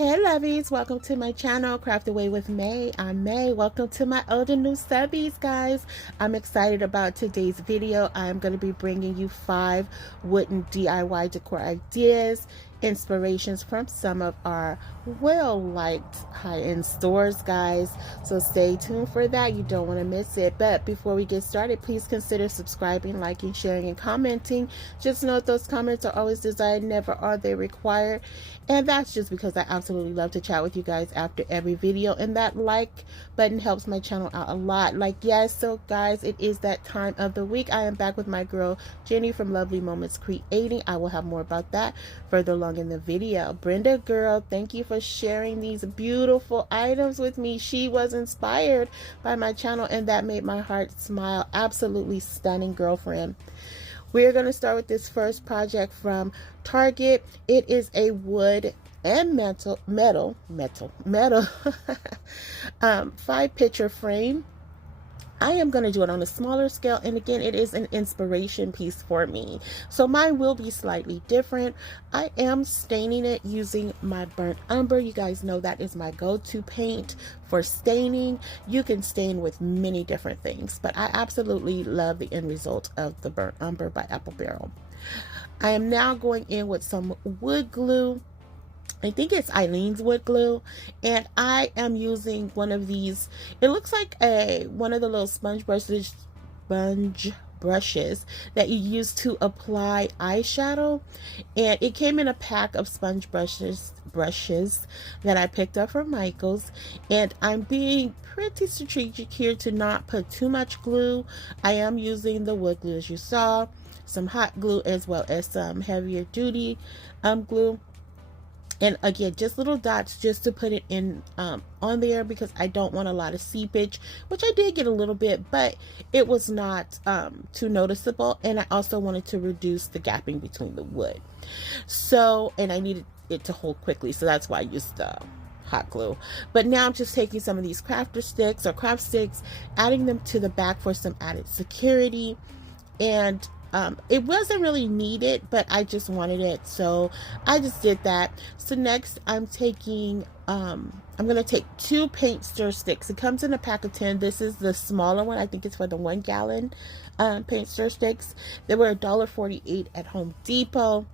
Hey lovies, welcome to my channel, Craft Away with May. I'm May. Welcome to my old and new subbies, guys. I'm excited about today's video. I'm going to be bringing you 5 wooden DIY decor ideas, inspirations from some of our well-liked high-end stores, guys. So stay tuned for that. You don't want to miss it. But before we get started, please consider subscribing, liking, sharing, and commenting. Just note those comments are always desired, never are they required. And that's just because I absolutely love to chat with you guys after every video, and that like button helps my channel out a lot. Yes, so guys, it is that time of the week. I am back with my girl Jenny from Lovely Moments Creating. I will have more about that further along in the video. Brenda girl, thank you for sharing these beautiful items with me. She was inspired by my channel, and that made my heart smile. Absolutely stunning girlfriend. We're going to start with this first project from Target. It is a wood and metal 5-picture frame. I am going to do it on a smaller scale, and again, it is an inspiration piece for me, so mine will be slightly different. I am staining it using my burnt umber. You guys know that is my go-to paint for staining. You can stain with many different things, but I absolutely love the end result of the burnt umber by Apple Barrel. I am now going in with some wood glue. I think it's Eileen's wood glue, and I am using one of these. It looks like one of the little sponge brushes that you use to apply eyeshadow, and it came in a pack of sponge brushes that I picked up from Michael's, and I'm being pretty strategic here to not put too much glue. I am using the wood glue, as you saw, some hot glue, as well as some heavier duty glue. And again, just little dots just to put it in on there, because I don't want a lot of seepage, which I did get a little bit, but it was not too noticeable. And I also wanted to reduce the gapping between the wood. So, and I needed it to hold quickly, so that's why I used the hot glue. But now I'm just taking some of these crafter sticks or craft sticks, adding them to the back for some added security. And it wasn't really needed, but I just wanted it, so I just did that. So next I'm taking I'm gonna take 2 paint stir sticks. It comes in a pack of 10. This is the smaller one. I think it's for the 1 gallon paint stir sticks. They were $1.48 at Home Depot.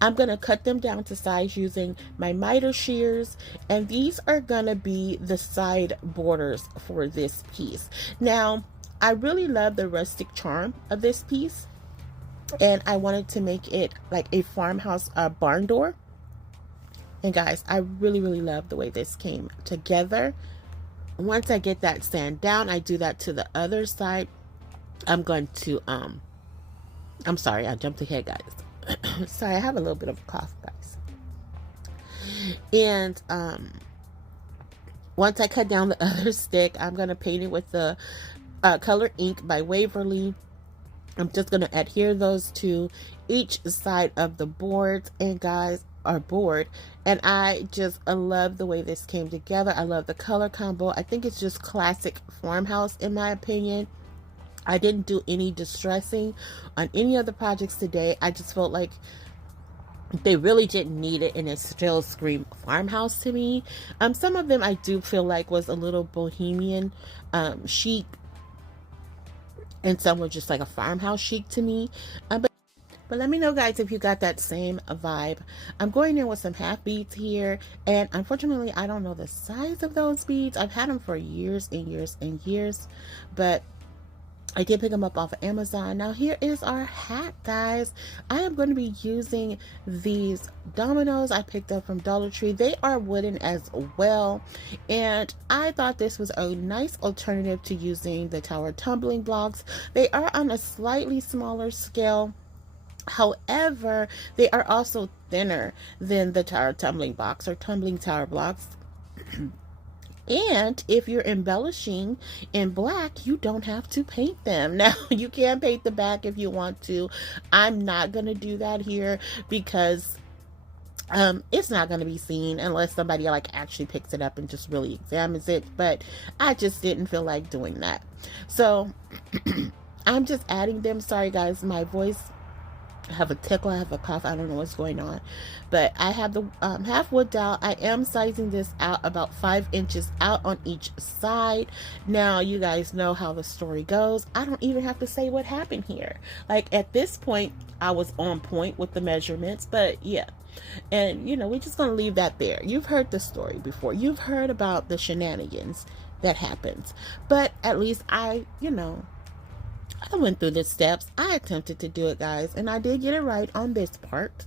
I'm going to cut them down to size using my miter shears, and these are going to be the side borders for this piece. Now, I really love the rustic charm of this piece, and I wanted to make it like a farmhouse barn door. And guys, I really love the way this came together. Once I get that sand down, I do that to the other side. I'm going to I'm sorry, I jumped ahead, guys. Sorry, I have a little bit of a cough, guys. And once I cut down the other stick, I'm going to paint it with the color ink by Waverly. I'm just going to adhere those to each side of the board, and guys, our board. And I love the way this came together. I love the color combo. I think it's just classic farmhouse in my opinion. I didn't do any distressing on any of the projects today. I just felt like they really didn't need it, and it still screamed farmhouse to me. Some of them I do feel like was a little bohemian chic, and some were just like a farmhouse chic to me. But let me know, guys, if you got that same vibe. I'm going in with some half beads here, and unfortunately I don't know the size of those beads. I've had them for years and years and years, but I did pick them up off of Amazon. Now here is our hat, guys. I am going to be using these dominoes I picked up from Dollar Tree. They are wooden as well, and I thought this was a nice alternative to using the tower tumbling blocks. They are on a slightly smaller scale. However, they are also thinner than the tower tumbling blocks or tumbling tower blocks. And if you're embellishing in black, you don't have to paint them. Now, you can paint the back if you want to. I'm not going to do that here because it's not going to be seen unless somebody like actually picks it up and just really examines it. But I just didn't feel like doing that. So I'm just adding them. Sorry, guys, my voice I have a tickle, I have a cough, I don't know what's going on. But I have the half wood dowel. I am sizing this out about 5 inches out on each side. Now, you guys know how the story goes. I don't even have to say what happened here. Like, at this point, I was on point with the measurements, but yeah. And, you know, we're just going to leave that there. You've heard the story before. You've heard about the shenanigans that happens. But at least I went through the steps. I attempted to do it, guys, and I did get it right on this part.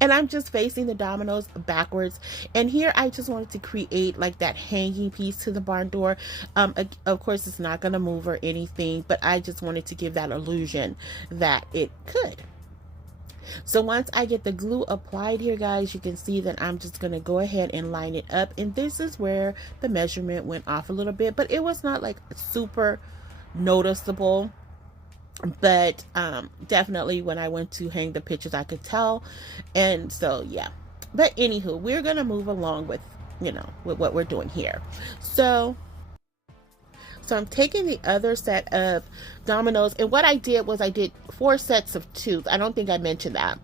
And I'm just facing the dominoes backwards. And here I just wanted to create like that hanging piece to the barn door. Of course, it's not going to move or anything, but I just wanted to give that illusion that it could. So once I get the glue applied here, guys, you can see that I'm just going to go ahead and line it up. And this is where the measurement went off a little bit, but it was not like super noticeable. But definitely when I went to hang the pictures, I could tell. And so, yeah. But anywho, we're going to move along with, with what we're doing here. So I'm taking the other set of dominoes, and what I did was I did 4 sets of 2. I don't think I mentioned that.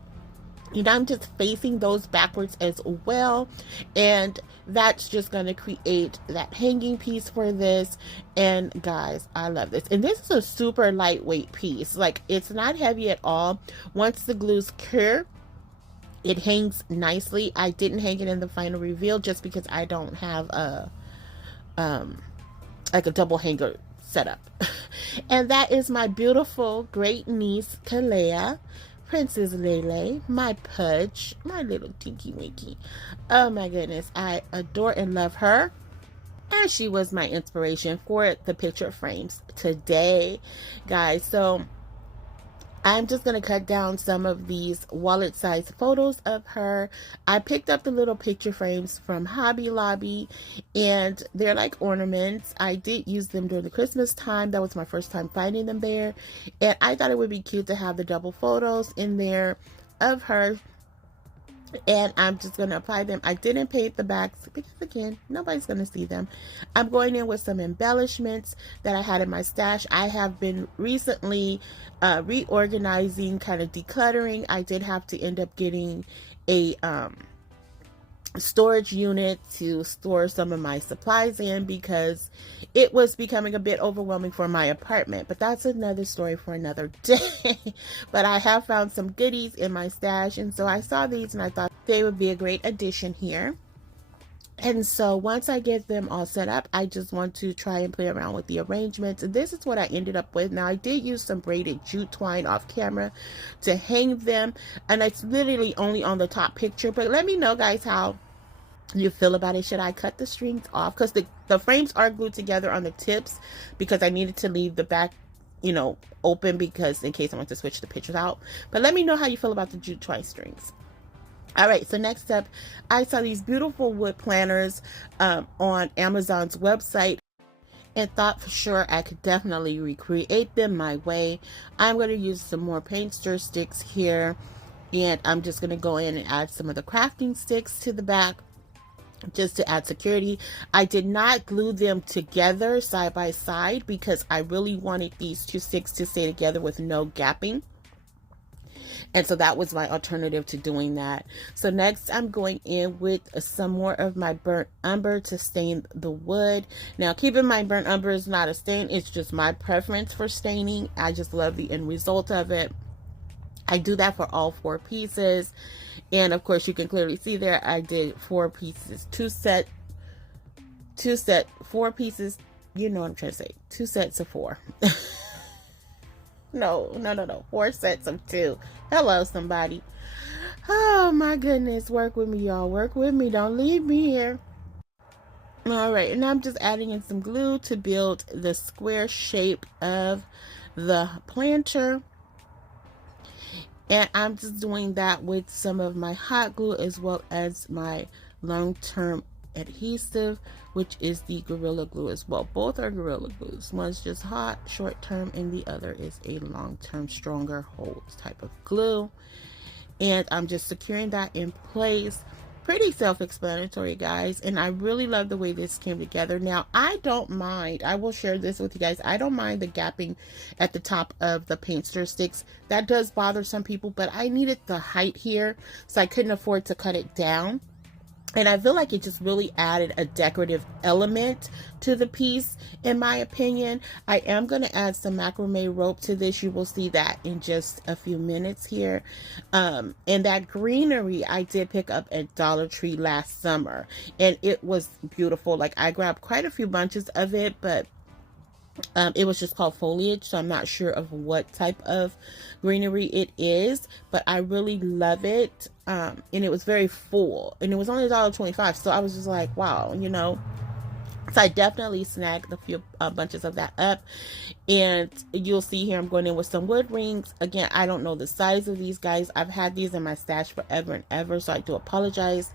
I'm just facing those backwards as well, and that's just going to create that hanging piece for this. And guys, I love this, and this is a super lightweight piece. Like, it's not heavy at all. Once the glue's cured, it hangs nicely. I didn't hang it in the final reveal just because I don't have a like a double hanger setup. And that is my beautiful great niece Kalea, Princess Lele, my Pudge, my little Tinky Winky. Oh my goodness, I adore and love her. And she was my inspiration for the picture frames today, guys. So I'm just going to cut down some of these wallet size photos of her. I picked up the little picture frames from Hobby Lobby, and they're like ornaments. I did use them during the Christmas time. That was my first time finding them there. And I thought it would be cute to have the double photos in there of her. And I'm just going to apply them. I didn't paint the backs because, again, nobody's going to see them. I'm going in with some embellishments that I had in my stash. I have been recently reorganizing, kind of decluttering. I did have to end up getting a storage unit to store some of my supplies in because it was becoming a bit overwhelming for my apartment. But that's another story for another day. But I have found some goodies in my stash, and so I saw these and I thought they would be a great addition here. And so once I get them all set up, I just want to try and play around with the arrangements. And this is what I ended up with. Now, I did use some braided jute twine off camera to hang them, and it's literally only on the top picture. But let me know, guys, how you feel about it. Should I cut the strings off? Because the frames are glued together on the tips, because I needed to leave the back, open, because in case I want to switch the pictures out. But let me know how you feel about the jute twine strings. All right, so next up, I saw these beautiful wood planners on Amazon's website and thought for sure I could definitely recreate them my way. I'm going to use some more paint stir sticks here, and I'm just going to go in and add some of the crafting sticks to the back just to add security. I did not glue them together side by side because I really wanted these 2 sticks to stay together with no gapping. And so that was my alternative to doing that. So next I'm going in with some more of my burnt umber to stain the wood. Now keep in mind, burnt umber is not a stain. It's just my preference for staining. I just love the end result of it. I do that for all 4 pieces. And of course you can clearly see there I did 4 pieces. 4 pieces. You know what I'm trying to say. 2 sets of 4. No. 4 sets of 2. Hello, somebody. Oh, my goodness. Work with me, y'all. Work with me. Don't leave me here. All right. And I'm just adding in some glue to build the square shape of the planter. And I'm just doing that with some of my hot glue as well as my long-term adhesive, which is the Gorilla Glue as well. Both are Gorilla Glues. One's just hot, short-term, and the other is a long-term, stronger hold type of glue. And I'm just securing that in place. pretty self-explanatory, guys, and I really love the way this came together. Now, I don't mind, I will share this with you guys, I don't mind the gapping at the top of the paint stir sticks. That does bother some people, but I needed the height here, so I couldn't afford to cut it down. And I feel like it just really added a decorative element to the piece, in my opinion. I am going to add some macrame rope to this. You will see that in just a few minutes here. And that greenery I did pick up at Dollar Tree last summer. And it was beautiful. Like, I grabbed quite a few bunches of it, but it was just called foliage, so I'm not sure of what type of greenery it is, but I really love it. And it was very full, and it was only $1.25, so I was just like, wow, you know. So I definitely snagged a few bunches of that up, and you'll see here I'm going in with some wood rings. Again, I don't know the size of these, guys. I've had these in my stash forever and ever, so I do apologize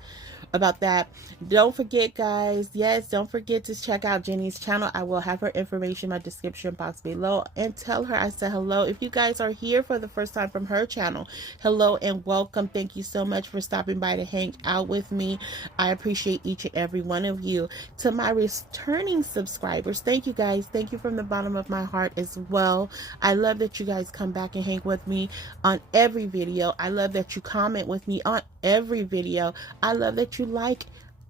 about that. Don't forget, guys, yes, don't forget to check out Jenny's channel. I will have her information in my description box below, and tell her I said hello. If you guys are here for the first time from her channel, hello and welcome. Thank you so much for stopping by to hang out with me. I appreciate each and every one of you. To my returning subscribers, thank you, guys. Thank you from the bottom of my heart as well. I love that you guys come back and hang with me on every video. I love that you comment with me on every video. I love that you like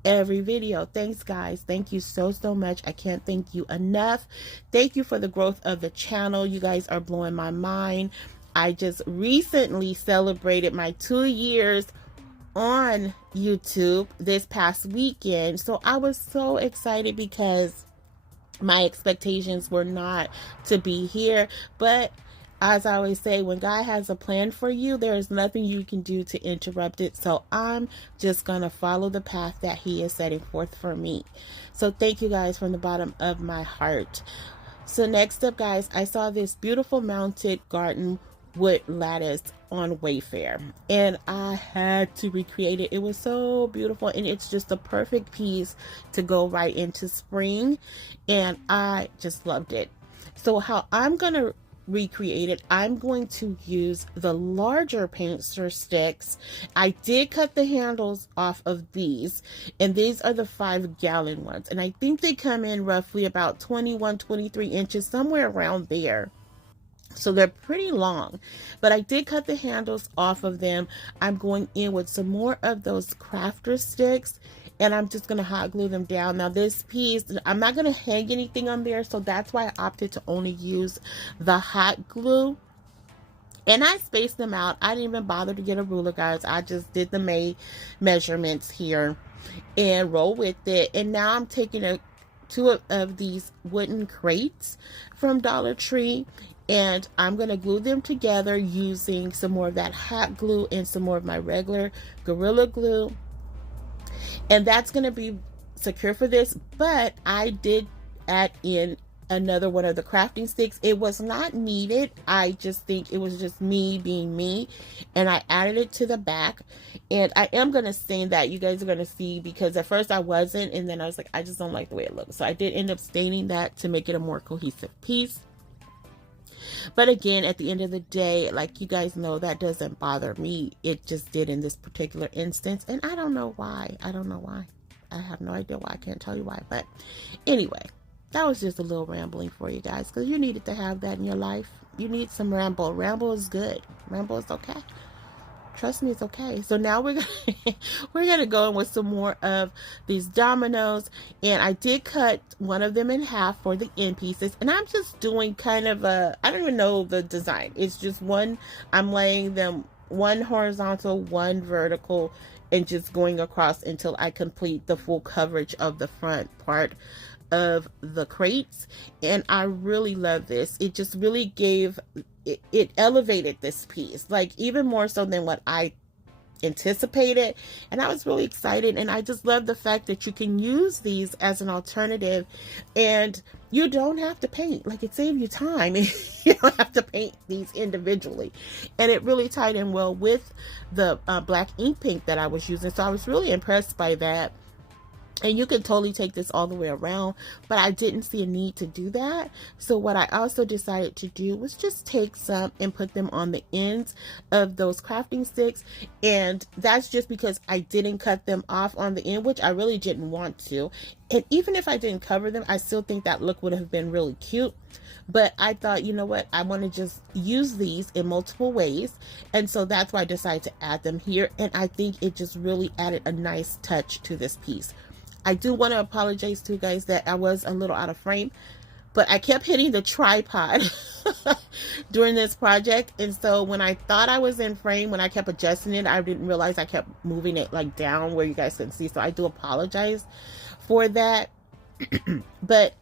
every video. Thanks, guys. Thank you so much. I can't thank you enough. Thank you for the growth of the channel. You guys are blowing my mind. I just recently celebrated my 2 years on YouTube this past weekend, so I was so excited because my expectations were not to be here, but as I always say, when God has a plan for you, there is nothing you can do to interrupt it. So I'm just going to follow the path that He is setting forth for me. So thank you, guys, from the bottom of my heart. So next up, guys, I saw this beautiful mounted garden wood lattice on Wayfair, and I had to recreate it. It was so beautiful, and it's just a perfect piece to go right into spring, and I just loved it. So how I'm going to recreate it, I'm going to use the larger paint stir sticks. I did cut the handles off of these, and these are the 5-gallon ones, and I think they come in roughly about 21-23 inches, somewhere around there. So they're pretty long, but I did cut the handles off of them. I'm going in with some more of those crafter sticks, and I'm just going to hot glue them down. Now this piece, I'm not going to hang anything on there, so that's why I opted to only use the hot glue. And I spaced them out. I didn't even bother to get a ruler, guys. I just did the measurements here and roll with it. And now I'm taking two of these wooden crates from Dollar Tree, and I'm going to glue them together using some more of that hot glue and some more of my regular Gorilla Glue. And that's going to be secure for this, but I did add in another one of the crafting sticks. It was not needed. I just think it was just me being me, and I added it to the back. And I am going to stain that. You guys are going to see, because at first I wasn't, and then I was like, I just don't like the way it looks. So I did end up staining that to make it a more cohesive piece. But again, at the end of the day, like you guys know, that doesn't bother me. It just did in this particular instance, and I don't know why. I don't know why. I have no idea why. I can't tell you why. But anyway, that was just a little rambling for you guys, because you needed to have that in your life. You need some ramble. Ramble is good. Ramble is okay. Trust me, it's okay. So now we're gonna go in with some more of these dominoes, and I did cut one of them in half for the end pieces, and I'm just doing kind of a, I don't even know the design. It's just one, I'm laying them one horizontal, one vertical, and just going across until I complete the full coverage of the front part of the crates. And I really love this. It just really gave it elevated this piece, like even more so than what I anticipated, and I was really excited. And I just love the fact that you can use these as an alternative, and you don't have to paint. Like, it saves you time. You don't have to paint these individually, and it really tied in well with the black ink paint that I was using, so I was really impressed by that. And you can totally take this all the way around, but I didn't see a need to do that. So what I also decided to do was just take some and put them on the ends of those crafting sticks. And that's just because I didn't cut them off on the end, which I really didn't want to. And even if I didn't cover them, I still think that look would have been really cute. But I thought, you know what, I want to just use these in multiple ways. And so that's why I decided to add them here. And I think it just really added a nice touch to this piece. I do want to apologize to you guys that I was a little out of frame, but I kept hitting the tripod during this project. And so when I thought I was in frame, when I kept adjusting it, I didn't realize I kept moving it like down where you guys couldn't see. So I do apologize for that. But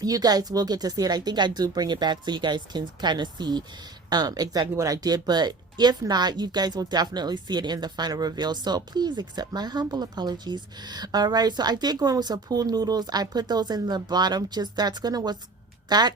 you guys will get to see it. I think I do bring it back so you guys can kind of see exactly what I did. But if not, you guys will definitely see it in the final reveal. So please accept my humble apologies. All right, so I did go in with some pool noodles. I put those in the bottom. Just that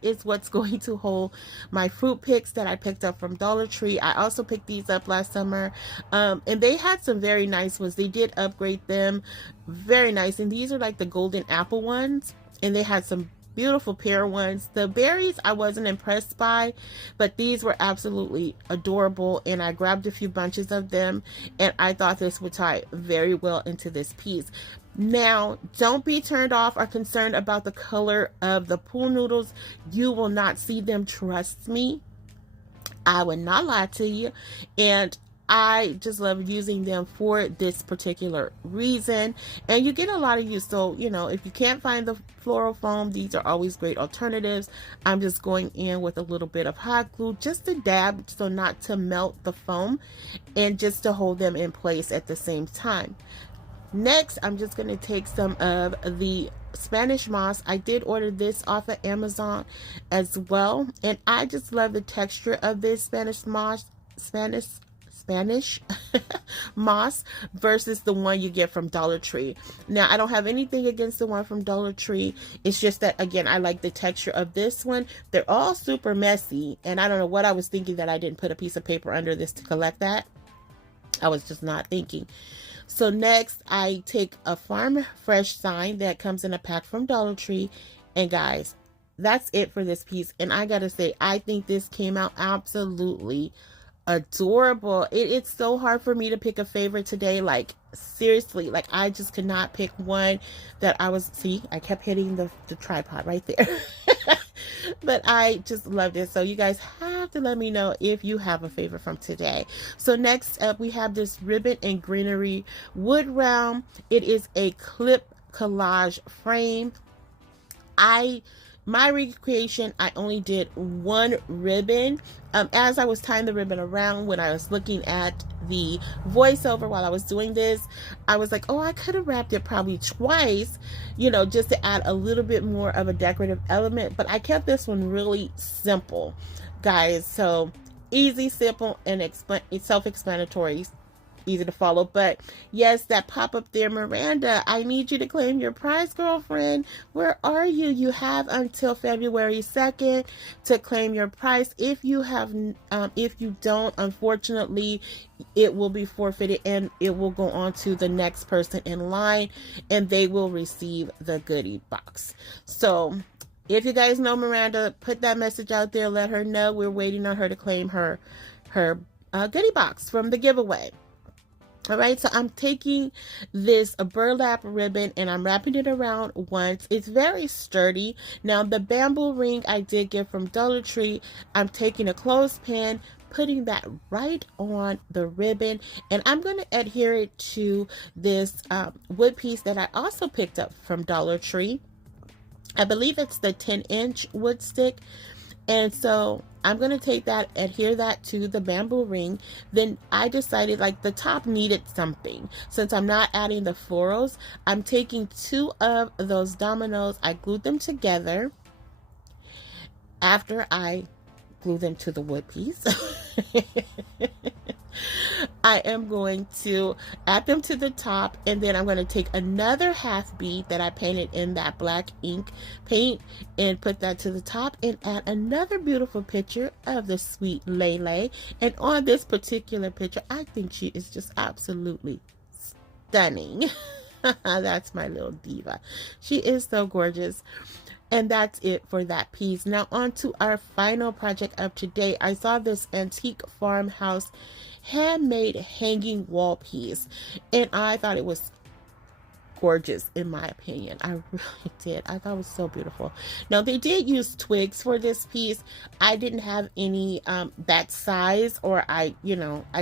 is what's going to hold my fruit picks that I picked up from Dollar Tree. I also picked these up last summer, and they had some very nice ones. They did upgrade them, very nice. And these are like the golden apple ones, and they had some beautiful pear ones. The berries I wasn't impressed by, but these were absolutely adorable, and I grabbed a few bunches of them, and I thought this would tie very well into this piece. Now, don't be turned off or concerned about the color of the pool noodles. You will not see them, trust me. I would not lie to you. And I just love using them for this particular reason, and you get a lot of use. So, you know, if you can't find the floral foam, these are always great alternatives. I'm just going in with a little bit of hot glue, just to dab, so not to melt the foam, and just to hold them in place at the same time. Next, I'm just going to take some of the Spanish moss. I did order this off of Amazon as well, and I just love the texture of this Spanish moss versus the one you get from Dollar Tree. Now, I don't have anything against the one from Dollar Tree. It's just that, again, I like the texture of this one. They're all super messy, and I don't know what I was thinking that I didn't put a piece of paper under this to collect that. I was just not thinking. So next, I take a Farm Fresh sign that comes in a pack from Dollar Tree, and guys, that's it for this piece. And I gotta say, I think this came out absolutely adorable. It's so hard for me to pick a favorite today. Like, seriously, like, I just could not pick one that I kept hitting the tripod right there. But I just loved it. So you guys have to let me know if you have a favorite from today. So next up, we have this ribbon and greenery wood round. It is a clip collage frame. My recreation, I only did one ribbon. As I was tying the ribbon around, when I was looking at the voiceover while I was doing this, I was like, oh, I could have wrapped it probably twice, you know, just to add a little bit more of a decorative element. But I kept this one really simple, guys. So easy, simple, and self-explanatory. Easy to follow. But yes, that pop up there, Miranda, I need you to claim your prize, girlfriend. Where are you? You have until February 2nd to claim your prize. If you don't, unfortunately, it will be forfeited, and it will go on to the next person in line, and they will receive the goodie box. So if you guys know Miranda, put that message out there. Let her know we're waiting on her to claim her goodie box from the giveaway. All right, so I'm taking this burlap ribbon and I'm wrapping it around once. It's very sturdy. Now, the bamboo ring I did get from Dollar Tree, I'm taking a clothespin, putting that right on the ribbon, and I'm going to adhere it to this wood piece that I also picked up from Dollar Tree. I believe it's the 10-inch wood stick. And so I'm going to take that, adhere that to the bamboo ring. Then I decided, like, the top needed something. Since I'm not adding the florals, I'm taking 2 of those dominoes. I glued them together after I glue them to the wood piece. I am going to add them to the top, and then I'm going to take another half bead that I painted in that black ink paint and put that to the top, and add another beautiful picture of the sweet Lele. And on this particular picture, I think she is just absolutely stunning. That's my little diva. She is so gorgeous. And that's it for that piece. Now on to our final project of today. I saw this antique farmhouse handmade hanging wall piece, and I thought it was gorgeous, in my opinion. I really did. I thought it was so beautiful. Now they did use twigs for this piece. I didn't have any that size, or I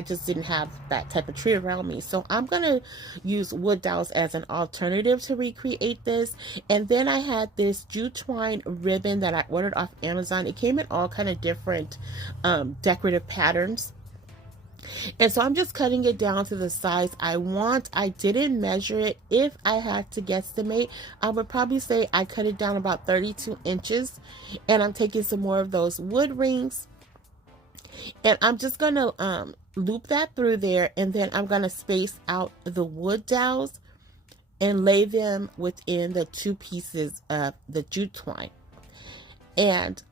just didn't have that type of tree around me, so I'm gonna use wood dowels as an alternative to recreate this. And then I had this jute twine ribbon that I ordered off Amazon. It came in all kind of different decorative patterns. And so I'm just cutting it down to the size I want. I didn't measure it. If I had to guesstimate, I would probably say I cut it down about 32 inches. And I'm taking some more of those wood rings, and I'm just going to loop that through there. And then I'm going to space out the wood dowels and lay them within the two pieces of the jute twine. And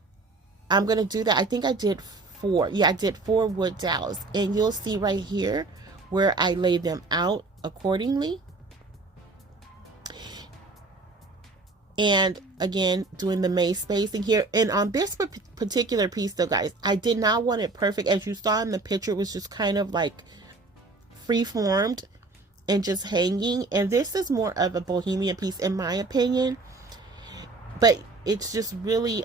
I'm going to do that. I think I did four. Yeah, I did 4 wood dowels, and you'll see right here where I lay them out accordingly. And again, doing the maze spacing here. And on this particular piece though, guys, I did not want it perfect. As you saw in the picture, it was just kind of like free formed and just hanging. And this is more of a bohemian piece, in my opinion, but it's just really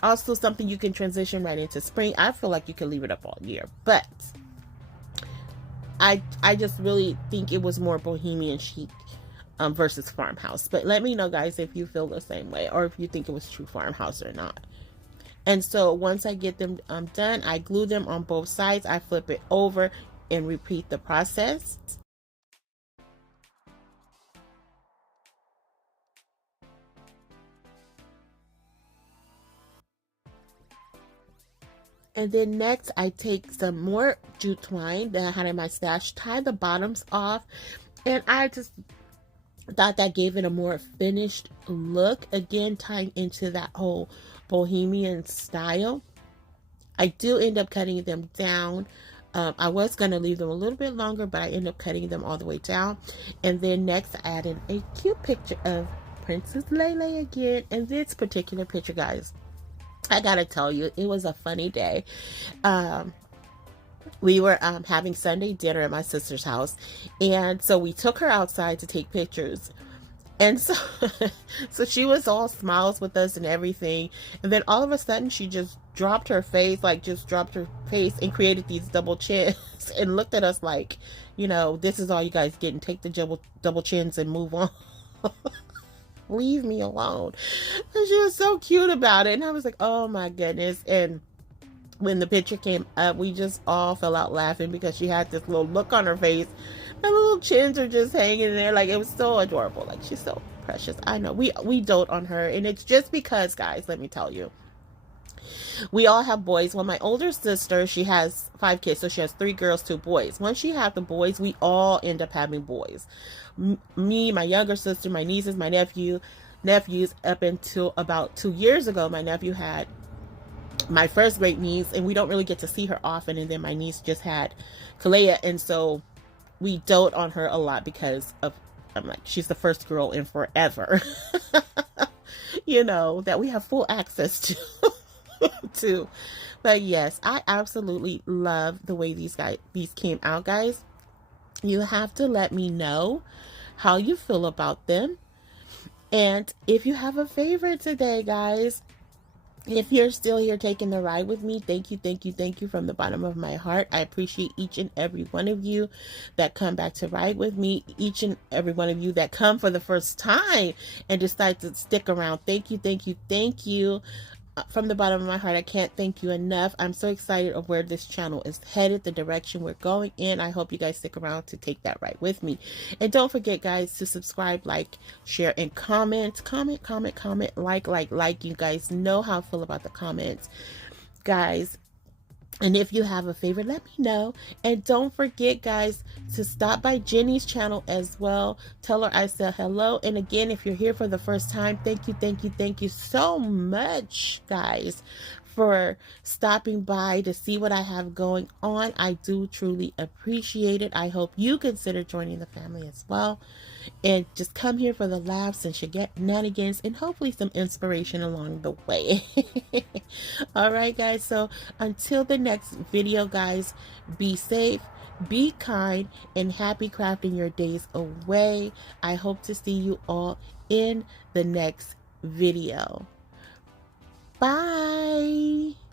also something you can transition right into spring. I feel like you can leave it up all year, but I just really think it was more bohemian chic versus farmhouse. But let me know, guys, if you feel the same way, or if you think it was true farmhouse or not. And so once I get them done, I glue them on both sides. I flip it over and repeat the process. And then next, I take some more jute twine that I had in my stash, tie the bottoms off, and I just thought that gave it a more finished look. Again, tying into that whole bohemian style. I do end up cutting them down. I was going to leave them a little bit longer, but I end up cutting them all the way down. And then next, I added a cute picture of Princess Lele again. And this particular picture, guys, I gotta tell you, it was a funny day. We were having Sunday dinner at my sister's house, and so we took her outside to take pictures. And so so she was all smiles with us and everything, and then all of a sudden she just dropped her face, and created these double chins and looked at us like, this is all you guys get, and take the double chins and move on. Leave me alone. And she was so cute about it, and I was like, oh my goodness. And when the picture came up, we just all fell out laughing because she had this little look on her face, and the little chins are just hanging there. Like, it was so adorable. Like, she's so precious. I know we dote on her, and it's just because, guys, let me tell you, we all have boys. Well, my older sister, she has 5 kids, so she has 3 girls, 2 boys. Once she had the boys, we all end up having boys. Me, my younger sister, my nieces, my nephews. Up until about 2 years ago, my nephew had my first great niece, and we don't really get to see her often. And then my niece just had Kalea, and so we dote on her a lot because of, I'm like, she's the first girl in forever, that we have full access to. But yes, I absolutely love the way these came out, guys. You have to let me know how you feel about them, and if you have a favorite today, guys. If you're still here taking the ride with me, thank you from the bottom of my heart. I appreciate each and every one of you that come back to ride with me, each and every one of you that come for the first time and decide to stick around. Thank you. From the bottom of my heart, I can't thank you enough. I'm so excited of where this channel is headed, the direction we're going in. I hope you guys stick around to take that ride with me. And don't forget, guys, to subscribe, like, share, and comment. Comment, like. You guys know how I feel about the comments, guys. And if you have a favorite, let me know. And don't forget, guys, to stop by Jenny's channel as well. Tell her I said hello. And again, if you're here for the first time, thank you so much, guys, for stopping by to see what I have going on. I do truly appreciate it. I hope you consider joining the family as well. And just come here for the laughs and shenanigans and hopefully some inspiration along the way. All right, guys. So until the next video, guys, be safe, be kind, and happy crafting your days away. I hope to see you all in the next video. Bye.